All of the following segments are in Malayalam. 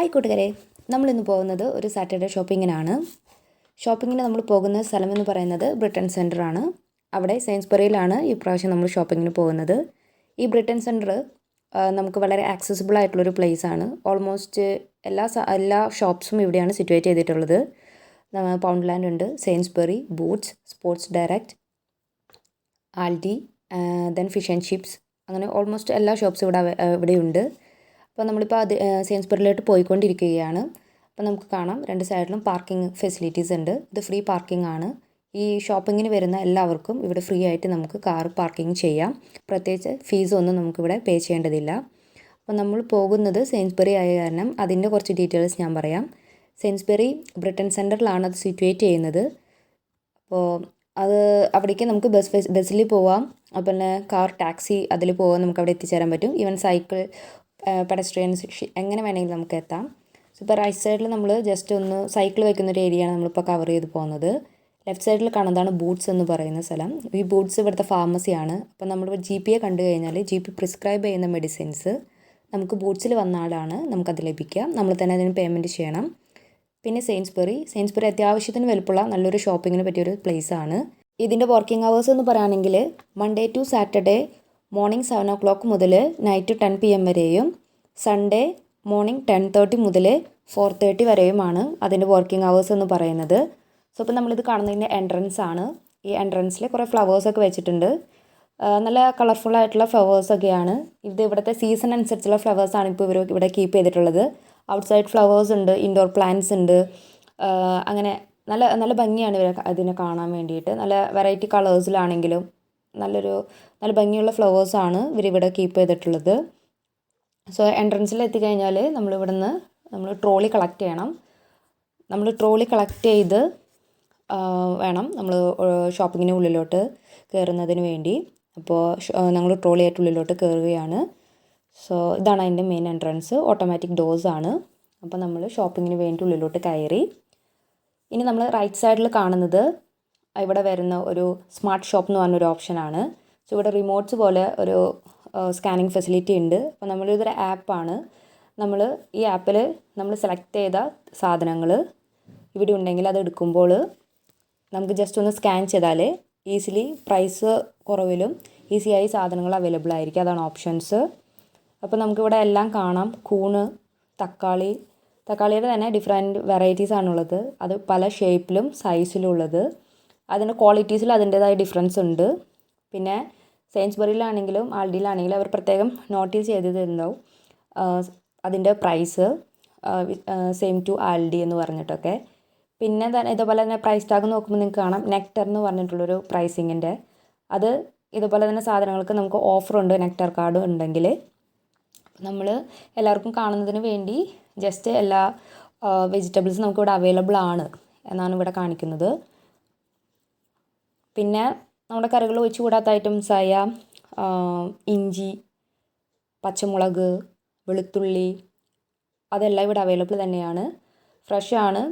ഹായ് കൂട്ടുകാരെ, നമ്മളിന്ന് പോകുന്നത് ഒരു സാറ്റർഡേ ഷോപ്പിങ്ങിനാണ്. ഷോപ്പിങ്ങിന് നമ്മൾ പോകുന്ന സ്ഥലമെന്ന് പറയുന്നത് ബ്രിട്ടൻ സെൻറ്റർ ആണ്. അവിടെ സെയിൻസ്ബറിയിലാണ് ഈ പ്രാവശ്യം നമ്മൾ ഷോപ്പിങ്ങിന് പോകുന്നത്. ഈ ബ്രിട്ടൻ സെൻറ്റർ നമുക്ക് വളരെ ആക്സസിബിൾ ആയിട്ടുള്ളൊരു പ്ലേസ് ആണ്. ഓൾമോസ്റ്റ് എല്ലാ ഷോപ്സും ഇവിടെയാണ് സിറ്റുവേറ്റ് ചെയ്തിട്ടുള്ളത്. പൗണ്ട്ലാൻഡ് ഉണ്ട്, Sainsbury, Boots, Sports Direct, Aldi, then fish and chips, അങ്ങനെ ഓൾമോസ്റ്റ് എല്ലാ ഷോപ്സും ഇവിടെയുണ്ട്. അപ്പോൾ നമ്മളിപ്പോൾ സെയിൻസ്ബറിയിലോട്ട് പോയിക്കൊണ്ടിരിക്കുകയാണ്. അപ്പോൾ നമുക്ക് കാണാം രണ്ട് സൈഡിലും പാർക്കിംഗ് ഫെസിലിറ്റീസ് ഉണ്ട്. ഇത് ഫ്രീ പാർക്കിംഗ് ആണ്. ഈ ഷോപ്പിങ്ങിന് വരുന്ന എല്ലാവർക്കും ഇവിടെ ഫ്രീ ആയിട്ട് നമുക്ക് കാർ പാർക്കിംഗ് ചെയ്യാം. പ്രത്യേകിച്ച് ഫീസൊന്നും നമുക്കിവിടെ പേ ചെയ്യേണ്ടതില്ല. അപ്പോൾ നമ്മൾ പോകുന്നത് സെയിൻസ്ബറി ആയ കാരണം അതിൻ്റെ കുറച്ച് ഡീറ്റെയിൽസ് ഞാൻ പറയാം. സെയിൻസ്ബറി ബ്രിട്ടൻ സെൻറ്ററിലാണ് അത് സിറ്റുവേറ്റ് ചെയ്യുന്നത്. അപ്പോൾ അവിടേക്ക് നമുക്ക് ബസ്സിൽ പോവാം. പിന്നെ കാർ, ടാക്സി അതിൽ പോകാൻ നമുക്ക് അവിടെ എത്തിച്ചേരാൻ പറ്റും. ഈവൻ സൈക്കിൾ, പെഡസ്ട്രിയൻസ് എങ്ങനെ വേണമെങ്കിലും നമുക്ക് എത്താം. സോ ഇപ്പോൾ റൈറ്റ് സൈഡിൽ നമ്മൾ ജസ്റ്റ് ഒന്ന് സൈക്കിൾ വയ്ക്കുന്നൊരു ഏരിയയാണ് നമ്മളിപ്പോൾ കവർ ചെയ്ത് പോകുന്നത്. ലെഫ്റ്റ് സൈഡിൽ കാണുന്നതാണ് ബൂട്ട്സ് എന്ന് പറയുന്ന സ്ഥലം. ഈ ബൂട്ട്സ് ഇവിടുത്തെ ഫാർമസിയാണ്. അപ്പോൾ നമ്മൾ GP കണ്ടു കഴിഞ്ഞാൽ GP പ്രിസ്ക്രൈബ് ചെയ്യുന്ന മെഡിസിൻസ് നമുക്ക് ബൂട്ട്സിൽ വന്നാലാണ് നമുക്കത് ലഭിക്കുക. നമ്മൾ തന്നെ അതിന് പേയ്മെൻറ്റ് ചെയ്യണം. പിന്നെ സെയിൻസ്ബറി അത്യാവശ്യത്തിന് വലുപ്പമുള്ള നല്ലൊരു ഷോപ്പിങ്ങിന് പറ്റിയൊരു പ്ലേസ് ആണ്. ഇതിൻ്റെ വർക്കിംഗ് അവേഴ്സ് എന്ന് പറയുകയാണെങ്കിൽ Monday to Saturday morning 7 o'clock മുതൽ നൈറ്റ് 10 PM വരെയും, സൺഡേ മോർണിംഗ് 10:30 മുതൽ 4:30 വരെയുമാണ് അതിൻ്റെ വർക്കിംഗ് അവേഴ്സ് എന്ന് പറയുന്നത്. സോ ഇപ്പോൾ നമ്മളിത് കാണുന്നതിൻ്റെ എൻട്രൻസ് ആണ്. ഈ എൻട്രൻസിൽ കുറേ ഫ്ലവേഴ്സൊക്കെ വെച്ചിട്ടുണ്ട്. നല്ല കളർഫുൾ ആയിട്ടുള്ള ഫ്ലവേഴ്സൊക്കെയാണ്. ഇത് ഇവിടുത്തെ സീസൺ അനുസരിച്ചുള്ള ഫ്ലവേഴ്സാണ് ഇപ്പോൾ ഇവർ ഇവിടെ കീപ്പ് ചെയ്തിട്ടുള്ളത്. ഔട്ട്സൈഡ് ഫ്ലവേഴ്സ് ഉണ്ട്, ഇൻഡോർ പ്ലാന്റ്സ് ഉണ്ട്. അങ്ങനെ നല്ല നല്ല ഭംഗിയാണ് അതിനെ കാണാൻ വേണ്ടിയിട്ട്. നല്ല വെറൈറ്റി കളേഴ്സിലാണെങ്കിലും നല്ല ഭംഗിയുള്ള ഫ്ലവേഴ്സാണ് ഇവരിവിടെ കീപ്പ് ചെയ്തിട്ടുള്ളത്. സോ എൻട്രൻസിൽ എത്തിക്കഴിഞ്ഞാൽ നമ്മൾ ട്രോളി കളക്ട് ചെയ്യണം. നമ്മൾ ട്രോളി കളക്ട് ചെയ്ത് വേണം നമ്മൾ ഷോപ്പിങ്ങിന് ഉള്ളിലോട്ട് കയറുന്നതിന് വേണ്ടി. അപ്പോൾ ഞങ്ങൾ ട്രോളി ആയിട്ട് ഉള്ളിലോട്ട് കയറുകയാണ്. സോ ഇതാണ് അതിൻ്റെ മെയിൻ എൻട്രൻസ്. ഓട്ടോമാറ്റിക് ഡോർസ് ആണ്. അപ്പോൾ നമ്മൾ ഷോപ്പിങ്ങിന് വേണ്ടി ഉള്ളിലോട്ട് കയറി. ഇനി നമ്മൾ റൈറ്റ് സൈഡിൽ കാണുന്നത് ഇവിടെ വരുന്ന ഒരു സ്മാർട്ട് ഷോപ്പ് എന്ന് പറഞ്ഞൊരു ഓപ്ഷനാണ്. സോ ഇവിടെ റിമോട്ട്സ് പോലെ ഒരു സ്കാനിങ് ഫെസിലിറ്റി ഉണ്ട്. അപ്പോൾ നമ്മളിതൊരു ആപ്പാണ്. ഈ ആപ്പിൽ നമ്മൾ സെലക്ട് ചെയ്ത സാധനങ്ങൾ ഇവിടെ ഉണ്ടെങ്കിൽ അത് എടുക്കുമ്പോൾ നമുക്ക് ജസ്റ്റ് ഒന്ന് സ്കാൻ ചെയ്താൽ ഈസിലി പ്രൈസ് കുറവിലും ഈസിയായി സാധനങ്ങൾ അവൈലബിൾ ആയിരിക്കും. അതാണ് ഓപ്ഷൻസ്. അപ്പോൾ നമുക്കിവിടെ എല്ലാം കാണാം. കൂണ്, തക്കാളിയുടെ തന്നെ ഡിഫറെൻറ്റ് വെറൈറ്റീസ് ആണുള്ളത്. അത് പല ഷേപ്പിലും സൈസിലും ഉള്ളത്. അതിൻ്റെ ക്വാളിറ്റീസിൽ അതിൻ്റേതായ ഡിഫറൻസ് ഉണ്ട്. പിന്നെ സെയിൻസ്ബറിയിലാണെങ്കിലും ആൽഡിയിലാണെങ്കിലും അവർ പ്രത്യേകം നോട്ടീസ് ചെയ്തിട്ടുണ്ടാവും അതിൻ്റെ പ്രൈസ് സെയിം ടു ആൽഡി എന്ന് പറഞ്ഞിട്ടൊക്കെ. പിന്നെ ഇതുപോലെ തന്നെ പ്രൈസ് ടാഗ് നോക്കുമ്പോൾ നിങ്ങൾക്ക് കാണാം നെക്ടർ എന്ന് പറഞ്ഞിട്ടുള്ളൊരു പ്രൈസിങ്ങിൻ്റെ. അത് ഇതുപോലെ തന്നെ സാധനങ്ങൾക്ക് നമുക്ക് ഓഫറുണ്ട് നെക്ടർ കാർഡ് ഉണ്ടെങ്കിൽ. നമ്മൾ എല്ലാവർക്കും കാണുന്നതിന് വേണ്ടി ജസ്റ്റ് എല്ലാ വെജിറ്റബിൾസും നമുക്കിവിടെ അവൈലബിൾ ആണ് എന്നാണ് ഇവിടെ കാണിക്കുന്നത്. പിന്നെ നമ്മുടെ കറികൾ ഒഴിച്ച് കൂടാത്ത ഐറ്റംസായ ഇഞ്ചി, പച്ചമുളക്, വെളുത്തുള്ളി അതെല്ലാം ഇവിടെ അവൈലബിൾ തന്നെയാണ്. ഫ്രഷ് ആണ്.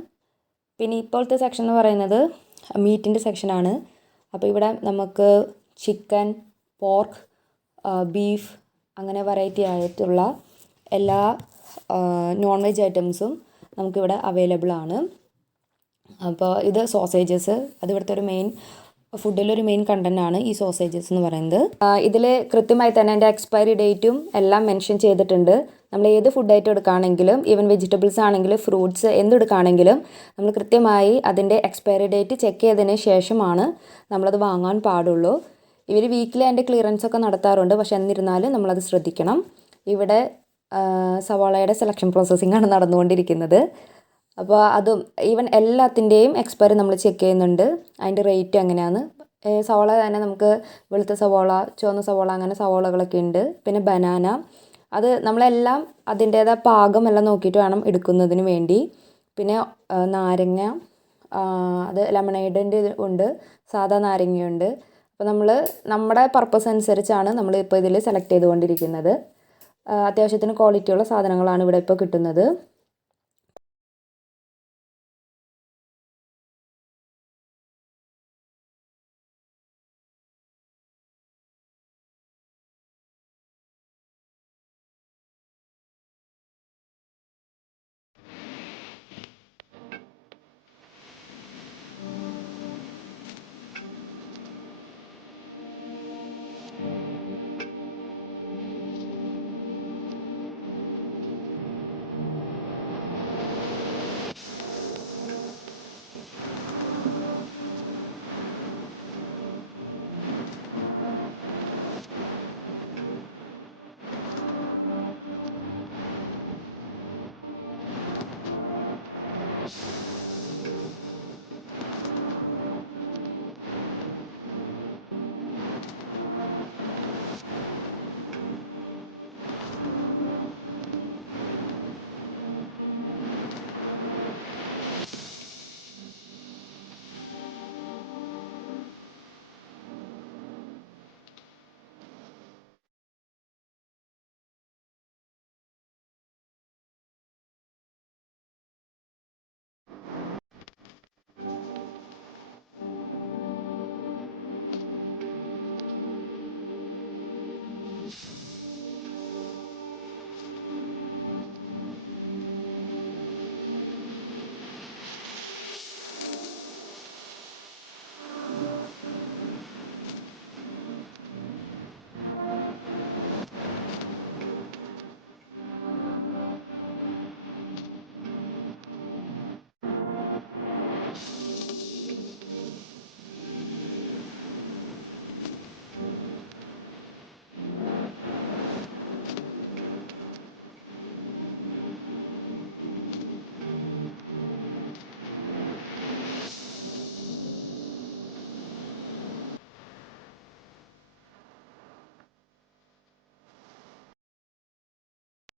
പിന്നെ ഇപ്പോഴത്തെ സെക്ഷൻ എന്ന് പറയുന്നത് മീറ്റിൻ്റെ സെക്ഷനാണ്. അപ്പോൾ ഇവിടെ നമുക്ക് ചിക്കൻ, പോർക്ക്, ബീഫ് അങ്ങനെ വെറൈറ്റി ആയിട്ടുള്ള എല്ലാ നോൺ വെജ് ഐറ്റംസും നമുക്കിവിടെ അവൈലബിൾ ആണ്. അപ്പോൾ ഇത് സോസേജസ്, അത് ഇവിടുത്തെ ഒരു ഫുഡിലൊരു മെയിൻ കണ്ടൻ്റ് ആണ് ഈ സോസേജസ് എന്ന് പറയുന്നത്. ഇതിൽ കൃത്യമായി തന്നെ എൻ്റെ എക്സ്പയറി ഡേറ്റും എല്ലാം മെൻഷൻ ചെയ്തിട്ടുണ്ട്. നമ്മൾ ഏത് ഫുഡ് ഐറ്റം എടുക്കുകയാണെങ്കിലും ഈവൻ വെജിറ്റബിൾസ് ആണെങ്കിലും ഫ്രൂട്ട്സ് എന്തെടുക്കുകയാണെങ്കിലും നമ്മൾ കൃത്യമായി അതിൻ്റെ എക്സ്പയറി ഡേറ്റ് ചെക്ക് ചെയ്തതിന് ശേഷമാണ് നമ്മളത് വാങ്ങാൻ പാടുള്ളൂ. ഇവർ വീക്കിലി അതിൻ്റെ ക്ലിയറൻസ് ഒക്കെ നടത്താറുണ്ട്. പക്ഷെ എന്നിരുന്നാലും നമ്മളത് ശ്രദ്ധിക്കണം. ഇവിടെ സവാളയുടെ സെലക്ഷൻ പ്രോസസ്സിംഗ് ആണ് നടന്നുകൊണ്ടിരിക്കുന്നത്. അപ്പോൾ അതും ഈവൻ എല്ലാത്തിൻ്റെയും എക്സ്പയറി നമ്മൾ ചെക്ക് ചെയ്യുന്നുണ്ട്. അതിൻ്റെ റേറ്റ് എങ്ങനെയാണ്. സവാള തന്നെ നമുക്ക് വെളുത്ത സവാള, ചുവന്ന സവാള, അങ്ങനെ സവാളകളൊക്കെ ഉണ്ട്. പിന്നെ ബനാന, അത് നമ്മളെല്ലാം അതിൻ്റേതായ പാകം എല്ലാം നോക്കിയിട്ട് വേണം എടുക്കുന്നതിന് വേണ്ടി. പിന്നെ നാരങ്ങ, അത് ലെമണേഡിൻ്റെ ഉണ്ട്, സാധാ നാരങ്ങയുണ്ട്. അപ്പോൾ നമ്മുടെ പർപ്പസ് അനുസരിച്ചാണ് നമ്മളിപ്പോൾ ഇതിൽ സെലക്ട് ചെയ്തുകൊണ്ടിരിക്കുന്നത്. അത്യാവശ്യത്തിന് ക്വാളിറ്റിയുള്ള സാധനങ്ങളാണ് ഇവിടെ ഇപ്പോൾ കിട്ടുന്നത്.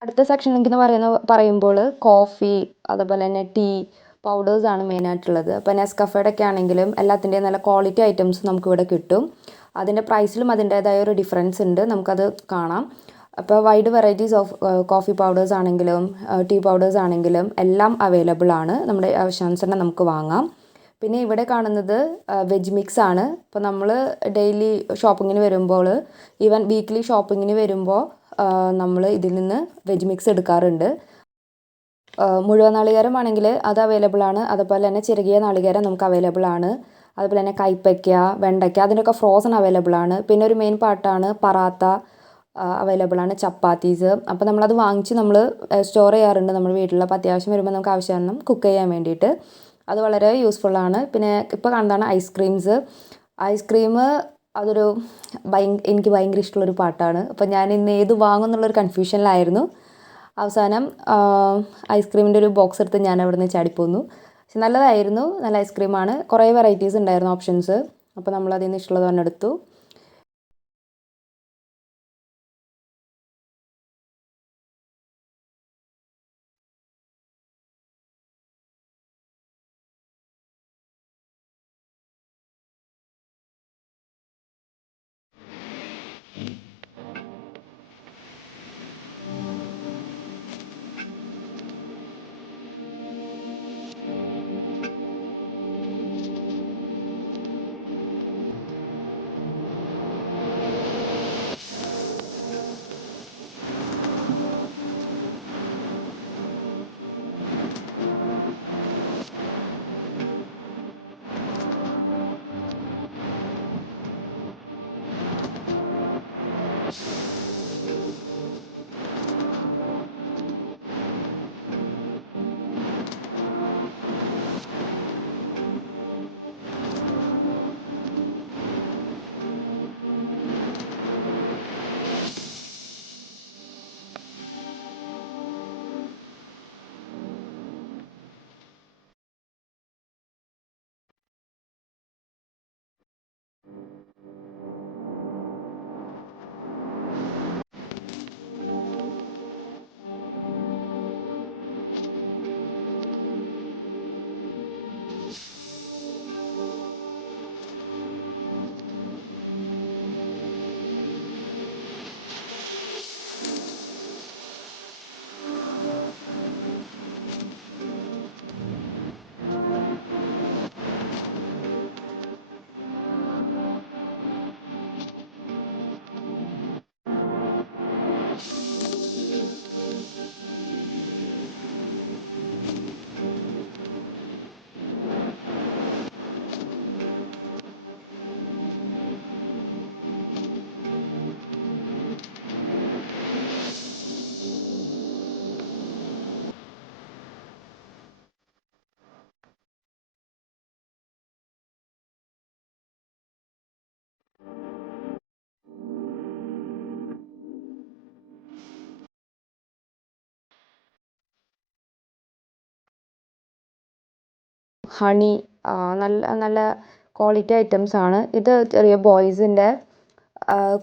അടുത്ത സെക്ഷനിലേക്ക് പറയുമ്പോൾ കോഫി അതുപോലെ തന്നെ ടീ പൗഡേഴ്സാണ് മെയിനായിട്ടുള്ളത്. അപ്പോൾ നെസ്കഫേയുടെ ഒക്കെ ആണെങ്കിലും എല്ലാത്തിൻ്റെയും നല്ല ക്വാളിറ്റി ഐറ്റംസ് നമുക്കിവിടെ കിട്ടും. അതിൻ്റെ പ്രൈസിലും അതിൻ്റേതായ ഒരു ഡിഫറൻസ് ഉണ്ട്, നമുക്കത് കാണാം. അപ്പോൾ wide varieties of coffee powders ആണെങ്കിലും ടീ പൗഡേഴ്സ് ആണെങ്കിലും എല്ലാം അവൈലബിൾ ആണ്. നമ്മുടെ ആവശ്യാനുസരണം നമുക്ക് വാങ്ങാം. പിന്നെ ഇവിടെ കാണുന്നത് വെജ് മിക്സ് ആണ്. ഇപ്പോൾ നമ്മൾ ഡെയിലി ഷോപ്പിങ്ങിന് വരുമ്പോൾ, ഈവൻ വീക്ക്ലി ഷോപ്പിങ്ങിന് വരുമ്പോൾ നമ്മൾ ഇതിൽ നിന്ന് വെജ് മിക്സ് എടുക്കാറുണ്ട്. മുഴുവൻ നാളികേരം ആണെങ്കിൽ അത് അവൈലബിൾ ആണ്. അതുപോലെ തന്നെ ചിരകിയ നാളികേരം നമുക്ക് അവൈലബിൾ ആണ്. അതുപോലെ തന്നെ കൈപ്പയ്ക്ക, വെണ്ടയ്ക്ക അതിൻ്റെയൊക്കെ ഫ്രോസൺ അവൈലബിൾ ആണ്. പിന്നെ ഒരു മെയിൻ പാർട്ടാണ് പറാത്ത അവൈലബിൾ ആണ്, ചപ്പാത്തീസ്. അപ്പോൾ നമ്മളത് വാങ്ങിച്ച് നമ്മൾ സ്റ്റോർ ചെയ്യാറുണ്ട് നമ്മുടെ വീട്ടിൽ. അപ്പോൾ അത്യാവശ്യം വരുമ്പോൾ നമുക്ക് ആവശ്യമാണ് കുക്ക് ചെയ്യാൻ വേണ്ടിയിട്ട്. അത് വളരെ യൂസ്ഫുള്ളാണ്. പിന്നെ ഇപ്പോൾ കാണുന്നതാണ് ഐസ്ക്രീംസ്. ഐസ്ക്രീം അതൊരു എനിക്ക് ഭയങ്കര ഇഷ്ടമുള്ളൊരു പാട്ടാണ്. അപ്പോൾ ഞാൻ ഇന്ന് ഏത് വാങ്ങും എന്നുള്ളൊരു കൺഫ്യൂഷനിലായിരുന്നു. അവസാനം ഐസ്ക്രീമിൻ്റെ ഒരു ബോക്സ് എടുത്ത് ഞാൻ അവിടെ നിന്ന് ചാടിപ്പോന്നു. പക്ഷെ നല്ലതായിരുന്നു, നല്ല ഐസ്ക്രീമാണ്. കുറേ വെറൈറ്റീസ് ഉണ്ടായിരുന്നു, ഓപ്ഷൻസ്. അപ്പോൾ നമ്മൾ അതിൽ നിന്ന് ഇഷ്ടമുള്ളത് തന്നെ എടുത്തു. ഹണി നല്ല നല്ല ക്വാളിറ്റി ഐറ്റംസ് ആണ്. ഇത് ചെറിയ ബോയ്സിൻ്റെ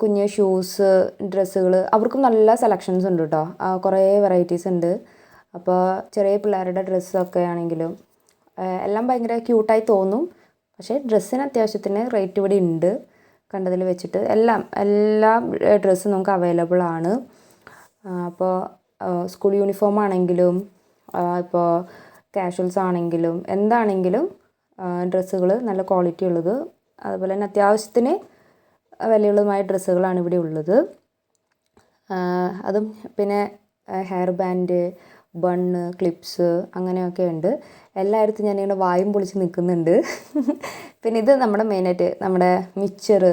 കുഞ്ഞ് ഷൂസ്, ഡ്രസ്സുകൾ, അവർക്കും നല്ല സെലക്ഷൻസ് ഉണ്ട് കേട്ടോ. കുറേ വെറൈറ്റീസ് ഉണ്ട്. അപ്പോൾ ചെറിയ പിള്ളേരുടെ ഡ്രസ്സൊക്കെ ആണെങ്കിലും എല്ലാം ഭയങ്കര ക്യൂട്ടായി തോന്നും. പക്ഷേ ഡ്രസ്സിന് അത്യാവശ്യത്തിന് റേറ്റ് ഇവിടെ ഉണ്ട് കണ്ടതിൽ വെച്ചിട്ട്. എല്ലാ ഡ്രസ്സും നമുക്ക് അവൈലബിൾ ആണ്. അപ്പോൾ സ്കൂൾ യൂണിഫോം ആണെങ്കിലും ഇപ്പോൾ കാഷ്വൽസ് ആണെങ്കിലും എന്താണെങ്കിലും ഡ്രസ്സുകൾ നല്ല ക്വാളിറ്റി ഉള്ളത്, അതുപോലെ തന്നെ അത്യാവശ്യത്തിന് വിലയുള്ളതുമായ ഡ്രസ്സുകളാണ് ഇവിടെ ഉള്ളത്. അതും പിന്നെ ഹെയർ ബാൻഡ്, ബണ്ണ്, ക്ലിപ്സ് അങ്ങനെയൊക്കെ ഉണ്ട്. എല്ലായിടത്തും ഞാനിങ്ങനെ വായും പൊളിച്ച് നിൽക്കുന്നുണ്ട്. പിന്നെ ഇത് നമ്മുടെ മെയിനായിട്ട് നമ്മുടെ മിച്ചർ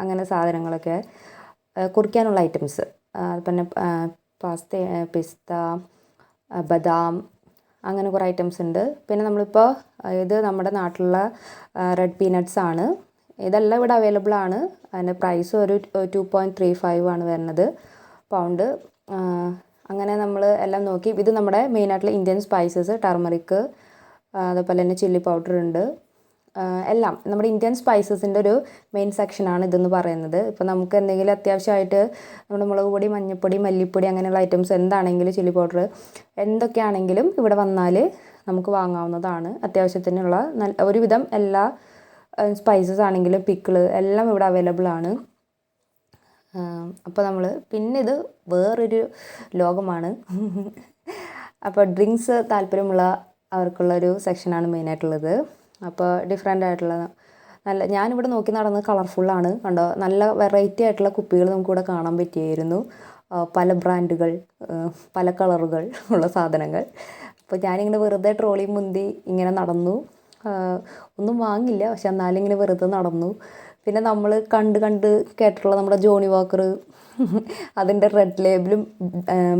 അങ്ങനെ സാധനങ്ങളൊക്കെ കുറിക്കാനുള്ള ഐറ്റംസ്, പിന്നെ പിസ്ത, ബദാം അങ്ങനെ കുറേ ഐറ്റംസ് ഉണ്ട്. പിന്നെ നമ്മളിപ്പോൾ ഇത് നമ്മുടെ നാട്ടിലുള്ള റെഡ് പീനട്ട്സ് ആണ്. ഇതെല്ലാം ഇവിടെ അവൈലബിൾ ആണ്. അതിൻ്റെ പ്രൈസ് ഒരു 2.35 ആണ് വരുന്നത് പൗണ്ട്. അങ്ങനെ നമ്മൾ എല്ലാം നോക്കി. ഇത് നമ്മുടെ മെയിനായിട്ടുള്ള ഇന്ത്യൻ സ്പൈസസ്, ടർമറിക്, അതുപോലെ തന്നെ ചില്ലി പൗഡർ ഉണ്ട്. എല്ലാം നമ്മുടെ ഇന്ത്യൻ സ്പൈസസിൻ്റെ ഒരു മെയിൻ സെക്ഷനാണ് ഇതെന്ന് പറയുന്നത്. ഇപ്പോൾ നമുക്ക് എന്തെങ്കിലും അത്യാവശ്യമായിട്ട് നമ്മുടെ മുളക് പൊടി, മഞ്ഞൾപ്പൊടി, മല്ലിപ്പൊടി അങ്ങനെയുള്ള ഐറ്റംസ് എന്താണെങ്കിലും, ചില്ലി പൗഡർ എന്തൊക്കെയാണെങ്കിലും ഇവിടെ വന്നാൽ നമുക്ക് വാങ്ങാവുന്നതാണ്. അത്യാവശ്യത്തിനുള്ള ഒരുവിധം എല്ലാ സ്പൈസസ് ആണെങ്കിലും പിക്കിള് എല്ലാം ഇവിടെ അവൈലബിൾ ആണ്. അപ്പോൾ നമ്മൾ പിന്നെ ഇത് വേറൊരു ലോകമാണ്. അപ്പോൾ ഡ്രിങ്ക്സ് താല്പര്യമുള്ള അവർക്കുള്ളൊരു സെക്ഷനാണ് മെയിനായിട്ടുള്ളത്. അപ്പോൾ ഡിഫറെൻ്റ് ആയിട്ടുള്ള ഞാനിവിടെ നോക്കി നടന്നത് കളർഫുള്ളാണ് കണ്ടോ. നല്ല വെറൈറ്റി ആയിട്ടുള്ള കുപ്പികൾ നമുക്കിവിടെ കാണാൻ പറ്റിയായിരുന്നു. പല ബ്രാൻഡുകൾ, പല കളറുകൾ ഉള്ള സാധനങ്ങൾ. അപ്പോൾ ഞാനിങ്ങനെ വെറുതെ ട്രോളി മുന്തി ഇങ്ങനെ നടന്നു. ഒന്നും വാങ്ങില്ല, പക്ഷെ എന്നാലും ഇങ്ങനെ വെറുതെ നടന്നു. പിന്നെ നമ്മൾ കണ്ട് കേട്ടിട്ടുള്ള നമ്മുടെ ജോണി വാക്കർ, അതിൻ്റെ റെഡ് ലേബിളും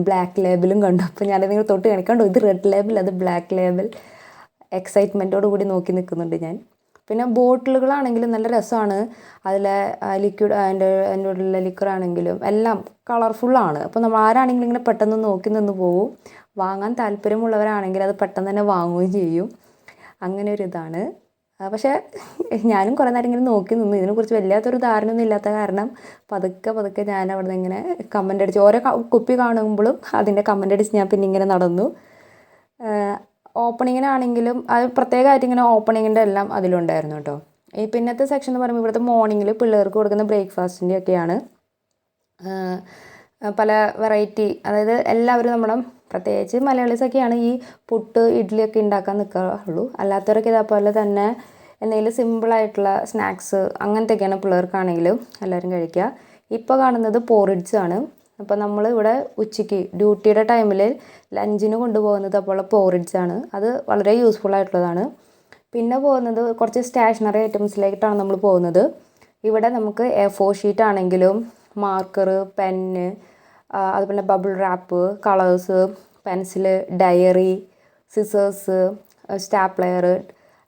ബ്ലാക്ക് ലേബിളും കണ്ടു. അപ്പോൾ ഞാനതിങ്ങനെ തൊട്ട് കാണിക്കണ്ടോ, ഇത് റെഡ് ലേബിൾ, അത് ബ്ലാക്ക് ലേബിൾ. എക്സൈറ്റ്മെൻറ്റോട് കൂടി നോക്കി നിൽക്കുന്നുണ്ട് ഞാൻ. പിന്നെ ബോട്ടിലുകളാണെങ്കിലും നല്ല രസമാണ്. അതിലെ ലിക്വിഡ്, അതിൻ്റെ ഉള്ളിലെ ലിക്വിഡാണെങ്കിലും എല്ലാം കളർഫുള്ളാണ്. അപ്പോൾ നമ്മൾ ആരാണെങ്കിലും ഇങ്ങനെ പെട്ടെന്ന് നോക്കി നിന്ന് പോകും. വാങ്ങാൻ താല്പര്യമുള്ളവരാണെങ്കിൽ അത് പെട്ടെന്ന് തന്നെ വാങ്ങുകയും ചെയ്യും. അങ്ങനെ ഒരു ഇതാണ്. പക്ഷേ ഞാനും കുറേ നേരം ഇങ്ങനെ നോക്കി നിന്നു. ഇതിനെക്കുറിച്ച് വല്ലാത്തൊരു ധാരണയൊന്നും ഇല്ലാത്ത കാരണം പതുക്കെ ഞാൻ അവിടെ നിന്ന് ഇങ്ങനെ കമൻ്റ് അടിച്ച് ഓരോ കുപ്പി കാണുമ്പോഴും അതിൻ്റെ കമൻ്റ് അടിച്ച് ഞാൻ പിന്നെ ഇങ്ങനെ നടന്നു. ഓപ്പണിങ്ങിനാണെങ്കിലും അത് പ്രത്യേകമായിട്ട് ഇങ്ങനെ ഓപ്പണിങ്ങിൻ്റെ എല്ലാം അതിലുണ്ടായിരുന്നു കേട്ടോ. ഈ പിന്നത്തെ സെക്ഷൻ എന്ന് പറയുമ്പോൾ ഇവിടുത്തെ മോർണിംഗിൽ പിള്ളേർക്ക് കൊടുക്കുന്ന ബ്രേക്ക്ഫാസ്റ്റിൻ്റെ ഒക്കെയാണ്. പല വെറൈറ്റി, അതായത് എല്ലാവരും നമ്മുടെ പ്രത്യേകിച്ച് മലയാളീസൊക്കെയാണ് ഈ പുട്ട്, ഇഡ്ഡലിയൊക്കെ ഉണ്ടാക്കാൻ നിൽക്കാറുള്ളൂ. അല്ലാത്തവരൊക്കെ ഇതേപോലെ തന്നെ എന്തെങ്കിലും സിമ്പിളായിട്ടുള്ള സ്നാക്സ് അങ്ങനത്തെയൊക്കെയാണ് പിള്ളേർക്കാണെങ്കിലും എല്ലാവരും കഴിക്കുക. ഇപ്പോൾ കാണുന്നത് പോറിഡ്സ് ആണ്. അപ്പോൾ നമ്മൾ ഇവിടെ ഉച്ചയ്ക്ക് ഡ്യൂട്ടിയുടെ ടൈമിൽ ലഞ്ചിന് കൊണ്ടുപോകുന്നത് അപ്പോൾ പോറിഡ്സ് ആണ്. അത് വളരെ യൂസ്ഫുൾ ആയിട്ടുള്ളതാണ്. പിന്നെ പോകുന്നത് കുറച്ച് സ്റ്റേഷനറി ഐറ്റംസിലേക്കാണ് നമ്മൾ പോകുന്നത്. ഇവിടെ നമുക്ക് A4 ഷീറ്റ് ആണെങ്കിലും മാർക്കർ, പെന്ന്, അതുപോലെ bubble wrap, colours, pencil, diary, scissors, stapler,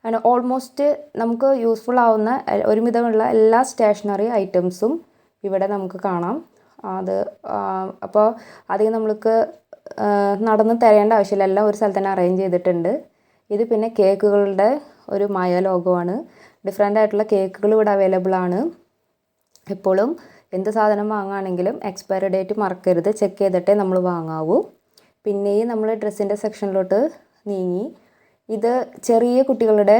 അങ്ങനെ ഓൾമോസ്റ്റ് നമുക്ക് യൂസ്ഫുൾ ആവുന്ന ഒരുവിധമുള്ള എല്ലാ സ്റ്റേഷനറി ഐറ്റംസും ഇവിടെ നമുക്ക് കാണാം. അപ്പോൾ അധികം നമ്മൾക്ക് നടന്ന് തിരയേണ്ട ആവശ്യമില്ല, എല്ലാം ഒരു സ്ഥലത്ത് തന്നെ അറേഞ്ച് ചെയ്തിട്ടുണ്ട്. ഇത് പിന്നെ കേക്കുകളുടെ ഒരു മായ ലോകമാണ്. ഡിഫറെൻ്റ് ആയിട്ടുള്ള കേക്കുകൾ ഇവിടെ അവൈലബിൾ ആണ്. എപ്പോഴും എന്ത് സാധനം വാങ്ങുകയാണെങ്കിലും എക്സ്പയറി ഡേറ്റ് മറക്കരുത്, ചെക്ക് ചെയ്തിട്ടേ നമ്മൾ വാങ്ങാവൂ. പിന്നെയും നമ്മൾ ഡ്രസ്സിൻ്റെ സെക്ഷനിലോട്ട് നീങ്ങി. ഇത് ചെറിയ കുട്ടികളുടെ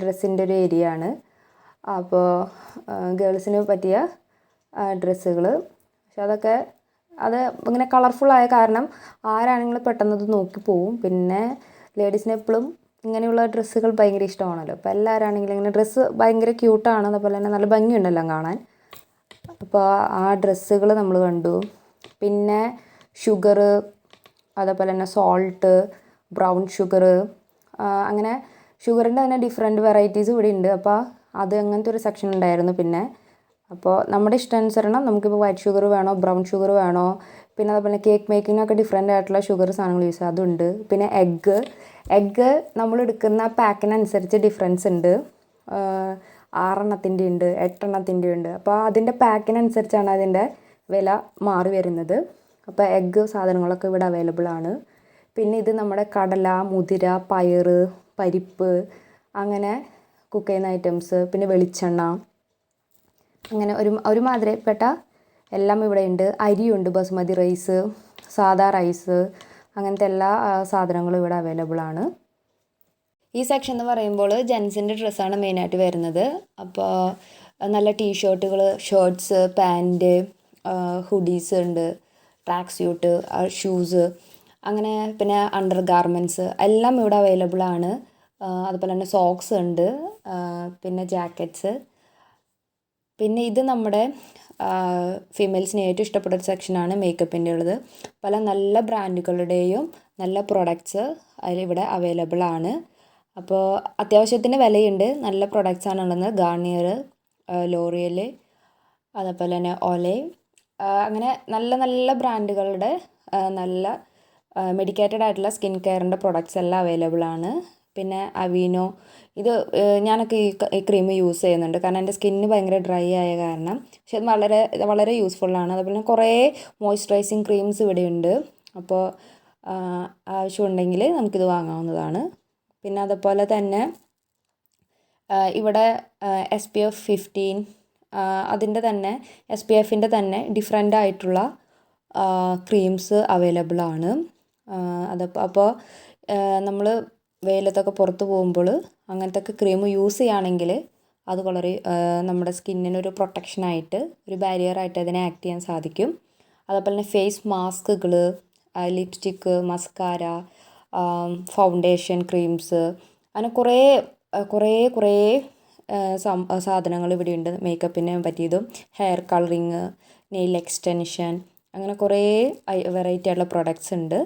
ഡ്രസ്സിൻ്റെ ഒരു ഏരിയ ആണ്. അപ്പോൾ ഗേൾസിന് പറ്റിയ ഡ്രസ്സുകൾ, പക്ഷെ അതൊക്കെ ഇങ്ങനെ കളർഫുള്ളായ കാരണം ആരാണെങ്കിലും പെട്ടെന്ന് അത് നോക്കി പോവും. പിന്നെ ലേഡീസിന് എപ്പോഴും ഇങ്ങനെയുള്ള ഡ്രസ്സുകൾ ഭയങ്കര ഇഷ്ടമാണല്ലോ. അപ്പോൾ എല്ലാവരാണെങ്കിലും ഇങ്ങനെ ഡ്രസ്സ് ഭയങ്കര ക്യൂട്ടാണ്, അതുപോലെ തന്നെ നല്ല ഭംഗിയുണ്ടല്ലോ കാണാൻ. അപ്പോൾ ആ ഡ്രസ്സുകൾ നമ്മൾ കണ്ടു. പിന്നെ ഷുഗർ, അതേപോലെ തന്നെ സോൾട്ട്, ബ്രൗൺ ഷുഗർ, അങ്ങനെ ഷുഗറിൻ്റെ തന്നെ ഡിഫറെൻറ്റ് വെറൈറ്റീസ് ഇവിടെ ഉണ്ട്. അപ്പോൾ അത് അങ്ങനത്തെ ഒരു സെക്ഷൻ ഉണ്ടായിരുന്നു. പിന്നെ അപ്പോൾ നമ്മുടെ ഇഷ്ടാനുസരണം നമുക്കിപ്പോൾ വൈറ്റ് ഷുഗർ വേണോ, ബ്രൗൺ ഷുഗർ വേണോ, പിന്നെ അതുപോലെ കേക്ക് മേക്കിങ്ങിനൊക്കെ ഡിഫറെൻ്റ് ആയിട്ടുള്ള ഷുഗർ സാധനങ്ങൾ യൂസ് ചെയ്യുക, അതുണ്ട്. പിന്നെ എഗ്ഗ് നമ്മൾ എടുക്കുന്ന പാക്കിനനുസരിച്ച് ഡിഫറൻസ് ഉണ്ട്. 6 ഉണ്ട്, 8 ഉണ്ട്. അപ്പോൾ അതിൻ്റെ പാക്കിനനുസരിച്ചാണ് അതിൻ്റെ വില മാറി വരുന്നത്. അപ്പോൾ എഗ്ഗ് സാധനങ്ങളൊക്കെ ഇവിടെ അവൈലബിൾ ആണ്. പിന്നെ ഇത് നമ്മുടെ കടല, മുതിര, പയറ്, പരിപ്പ്, അങ്ങനെ കുക്ക് ചെയ്യുന്ന ഐറ്റംസ്, പിന്നെ വെളിച്ചെണ്ണ, അങ്ങനെ ഒരുമാതിരിപ്പെട്ട എല്ലാം ഇവിടെ ഉണ്ട്. അരിയുണ്ട്, ബസുമതി റൈസ്, സാദാ റൈസ്, അങ്ങനത്തെ എല്ലാ സാധനങ്ങളും ഇവിടെ അവൈലബിൾ ആണ്. ഈ സെക്ഷൻ എന്ന് പറയുമ്പോൾ ജെൻസിൻ്റെ ഡ്രസ്സാണ് മെയിനായിട്ട് വരുന്നത്. അപ്പോൾ നല്ല ടീഷർട്ടുകൾ, ഷർട്ട്സ്, പാൻറ്റ്, ഹുഡീസ് ഉണ്ട്, ട്രാക്ക് സ്യൂട്ട്, ഷൂസ്, അങ്ങനെ പിന്നെ അണ്ടർ ഗാർമെൻറ്റ്സ് എല്ലാം ഇവിടെ അവൈലബിൾ ആണ്. അതുപോലെ തന്നെ സോക്സ് ഉണ്ട്, പിന്നെ ജാക്കറ്റ്സ്. പിന്നെ ഇത് നമ്മുടെ ഫീമെയിൽസിന് ഏറ്റവും ഇഷ്ടപ്പെട്ട ഒരു സെക്ഷനാണ് മേക്കപ്പിൻ്റെ ഉള്ളത്. പല നല്ല ബ്രാൻഡുകളുടെയും നല്ല പ്രൊഡക്ട്സ് അതിലിവിടെ അവൈലബിൾ ആണ്. അപ്പോൾ അത്യാവശ്യത്തിന് വിലയുണ്ട്, നല്ല പ്രൊഡക്ട്സ് ആണുള്ളത്. ഗാർണിയർ, ലോറിയൽ, അതേപോലെ തന്നെ ഒലേ, അങ്ങനെ നല്ല നല്ല ബ്രാൻഡുകളുടെ നല്ല മെഡിക്കേറ്റഡ് ആയിട്ടുള്ള സ്കിൻ കെയറിൻ്റെ പ്രൊഡക്ട്സ് എല്ലാം അവൈലബിൾ ആണ്. പിന്നെ അവീനോ, ഇത് ഞാനൊക്കെ ഈ ക്രീം യൂസ് ചെയ്യുന്നുണ്ട്, കാരണം എൻ്റെ സ്കിന്ന് ഭയങ്കര ഡ്രൈ ആയ കാരണം. പക്ഷെ അത് വളരെ വളരെ യൂസ്ഫുള്ളാണ്. അതുപോലെ തന്നെ കുറേ മോയ്സ്ചറൈസിങ് ക്രീംസ് ഇവിടെയുണ്ട്. അപ്പോൾ ആവശ്യമുണ്ടെങ്കിൽ നമുക്കിത് വാങ്ങാവുന്നതാണ്. പിന്നെ അതുപോലെ തന്നെ ഇവിടെ SPF 15 അതിൻ്റെ തന്നെ SPFൻ്റെ തന്നെ ഡിഫറെൻ്റ് ആയിട്ടുള്ള ക്രീംസ് അവൈലബിൾ ആണ്. അപ്പോൾ നമ്മൾ വെയിലത്തൊക്കെ പുറത്ത് പോകുമ്പോൾ അങ്ങനത്തെ ക്രീം യൂസ് ചെയ്യുകയാണെങ്കിൽ അത് വളരെ നമ്മുടെ സ്കിന്നിനൊരു പ്രൊട്ടക്ഷനായിട്ട് ഒരു ബാരിയറായിട്ട് അതിനെ ആക്ട് ചെയ്യാൻ സാധിക്കും. അതുപോലെ തന്നെ ഫേസ് മാസ്കുകൾ, ലിപ്സ്റ്റിക്ക്, മസ്കാര, ഫൗണ്ടേഷൻ ക്രീംസ്, അങ്ങനെ കുറേ സാധനങ്ങൾ ഇവിടെയുണ്ട്. മേക്കപ്പിന് പറ്റിയതും ഹെയർ കളറിങ്, നെയിൽ എക്സ്റ്റൻഷൻ, അങ്ങനെ കുറേ വെറൈറ്റി ആയിട്ടുള്ള പ്രൊഡക്ട്സ് ഉണ്ട്.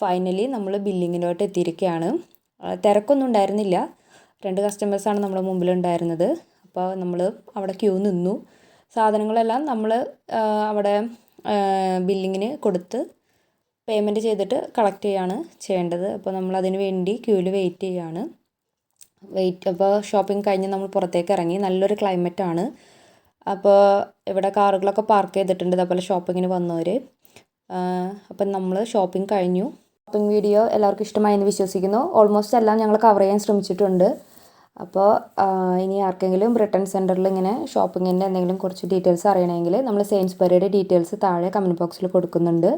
ഫൈനലി നമ്മൾ ബില്ലിങ്ങിലോട്ട് എത്തിയിരിക്കുകയാണ്. തിരക്കൊന്നും ഉണ്ടായിരുന്നില്ല. 2 കസ്റ്റമേഴ്സാണ് നമ്മുടെ മുമ്പിലുണ്ടായിരുന്നത്. അപ്പോൾ നമ്മൾ അവിടെ ക്യൂ നിന്നു. സാധനങ്ങളെല്ലാം നമ്മൾ അവിടെ ബില്ലിങ്ങിന് കൊടുത്ത് പേയ്മെൻറ്റ് ചെയ്തിട്ട് കളക്ട് ചെയ്യുകയാണ് ചെയ്യേണ്ടത്. അപ്പോൾ നമ്മൾ അതിന് വേണ്ടി ക്യൂവിൽ വെയിറ്റ് ചെയ്യുകയാണ്. അപ്പോൾ ഷോപ്പിംഗ് കഴിഞ്ഞ് നമ്മൾ പുറത്തേക്ക് ഇറങ്ങി. നല്ലൊരു ക്ലൈമറ്റാണ്. അപ്പോൾ ഇവിടെ കാറുകളൊക്കെ പാർക്ക് ചെയ്തിട്ടുണ്ട്, അതുപോലെ ഷോപ്പിങ്ങിന് വന്നവർ. അപ്പം നമ്മൾ ഷോപ്പിംഗ് കഴിഞ്ഞു. ഷോപ്പിംഗ് വീഡിയോ എല്ലാവർക്കും ഇഷ്ടമായെന്ന് വിശ്വസിക്കുന്നു. ഓൾമോസ്റ്റ് എല്ലാം ഞങ്ങൾ കവർ ചെയ്യാൻ ശ്രമിച്ചിട്ടുണ്ട്. അപ്പോൾ ഇനി ആർക്കെങ്കിലും ബ്രിട്ടൻ സെൻറ്ററിൽ ഇങ്ങനെ ഷോപ്പിങ്ങിൻ്റെ എന്തെങ്കിലും കുറച്ച് ഡീറ്റെയിൽസ് അറിയണമെങ്കിൽ നമ്മൾ സെയിൻസ്ബറിയുടെ ഡീറ്റെയിൽസ് താഴെ കമൻറ്റ് ബോക്സിൽ കൊടുക്കുന്നുണ്ട്.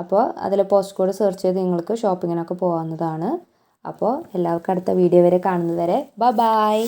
അപ്പോൾ അതിൽ പോസ്റ്റ് കോഡ് സെർച്ച് ചെയ്ത് നിങ്ങൾക്ക് ഷോപ്പിങ്ങിനൊക്കെ പോകാവുന്നതാണ്. അപ്പോൾ എല്ലാവർക്കും അടുത്ത വീഡിയോ വരെ കാണുന്നത് വരെ ബൈ.